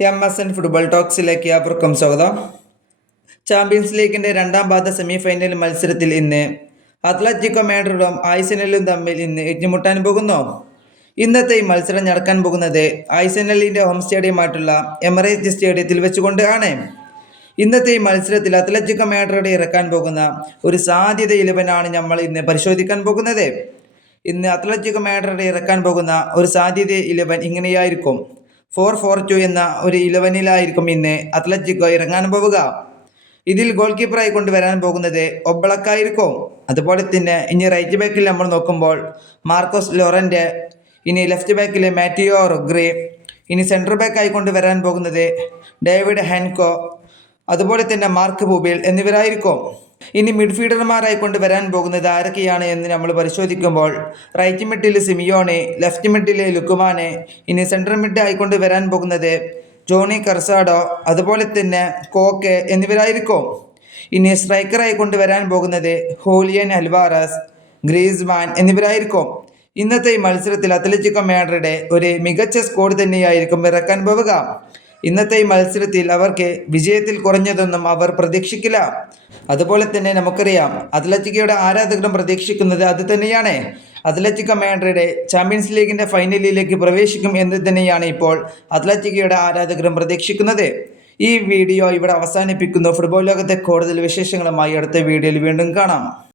MSN football ടോക്സിലേക്ക് അവർക്കും സ്വാഗതം. Champions ലീഗിന്റെ രണ്ടാം പാദ സെമി ഫൈനൽ മത്സരത്തിൽ ഇന്ന് അത്ലറ്റിക്കോ മാഡ്രിഡും ആഴ്സണലും തമ്മിൽ ഇന്ന് ഏറ്റുമുട്ടാൻ പോകുന്നു. ഇന്നത്തെ ഈ മത്സരം നടക്കാൻ പോകുന്നത് ആഴ്സണലിന്റെ ഹോം സ്റ്റേഡിയമായിട്ടുള്ള എമിറേറ്റ്സ് സ്റ്റേഡിയത്തിൽ വെച്ചുകൊണ്ട് ആണ്. ഇന്നത്തെ ഈ മത്സരത്തിൽ അത്ലറ്റിക്കോ മാഡ്രിഡ് ഇറക്കാൻ പോകുന്ന ഒരു സാധ്യത 11 നമ്മൾ ഇന്ന് പരിശോധിക്കാൻ പോകുന്നത്. ഇന്ന് അത്ലറ്റിക്കോ മാഡ്രിഡ് ഇറക്കാൻ പോകുന്ന ഒരു സാധ്യത 11 ഇങ്ങനെയായിരിക്കും. 4-4-2 എന്ന ഒരു 11-ലായിരിക്കും ഇന്ന് അത്ലറ്റിക്കോ ഇറങ്ങാൻ പോവുക. ഇതിൽ ഗോൾ കീപ്പറായി കൊണ്ടുവരാൻ പോകുന്നത് ഒബ്ലക്കായിരിക്കും. അതുപോലെ തന്നെ ഇനി റൈറ്റ് ബാക്കിൽ നമ്മൾ നോക്കുമ്പോൾ മാർക്കോസ് ലോറന്റ്, ഇനി ലെഫ്റ്റ് ബാക്കിൽ മാറ്റിയോ റൊഗ്രി, ഇനി സെൻട്രൽ ബാക്കായി കൊണ്ടുവരാൻ പോകുന്നത് ഡേവിഡ് ഹെൻകോ, അതുപോലെ തന്നെ മാർക്ക് ബൂബേൽ എന്നിവരായിരിക്കും. ഇനി മിഡ്ഫീൽഡർമാരായി കൊണ്ടുവരാൻ പോകുന്നത് ആരൊക്കെയാണ് എന്ന് നമ്മൾ പരിശോധിക്കുമ്പോൾ റൈറ്റ് മിഡിൽ സിമിയോണെ, ലെഫ്റ്റ് മിഡിൽ ലുക്കുമാനെ, ഇനി സെൻട്രൽ മിഡ് ആയിക്കൊണ്ട് വരാൻ പോകുന്നത് ജോണി കർസാഡോ, അതുപോലെ തന്നെ കോക്കെ എന്നിവരായിരിക്കും. ഇനി സ്ട്രൈക്കറായി കൊണ്ടുവരാൻ പോകുന്നത് ഹൂലിയൻ അൽവാറസ്, ഗ്രീസ്മാൻ എന്നിവരായിരിക്കും. ഇന്നത്തെ ഈ മത്സരത്തിൽ അത്ലറ്റിക്കോ മാഡ്രിഡ് ഒരു മികച്ച സ്കോർ തന്നെയായിരിക്കും ഇറക്കാൻ പോവുക. ഇന്നത്തെ ഈ മത്സരത്തിൽ അവർക്ക് വിജയത്തിൽ കുറഞ്ഞതൊന്നും അവർ പ്രതീക്ഷിക്കില്ല. അതുപോലെ തന്നെ നമുക്കറിയാം അത്ലറ്റിക്കോയുടെ ആരാധകരും പ്രതീക്ഷിക്കുന്നത് അത് തന്നെയാണ്. അത്ലറ്റിക്കോ മാഡ്രിഡ് ചാമ്പ്യൻസ് ലീഗിന്റെ ഫൈനലിലേക്ക് പ്രവേശിക്കും എന്ന് തന്നെയാണ് ഇപ്പോൾ അത്ലറ്റിക്കോയുടെ ആരാധകരും പ്രതീക്ഷിക്കുന്നത്. ഈ വീഡിയോ ഇവിടെ അവസാനിപ്പിക്കുന്നു. ഫുട്ബോൾ ലോകത്തെ കൂടുതൽ വിശേഷങ്ങളുമായി അടുത്ത വീഡിയോയിൽ വീണ്ടും കാണാം.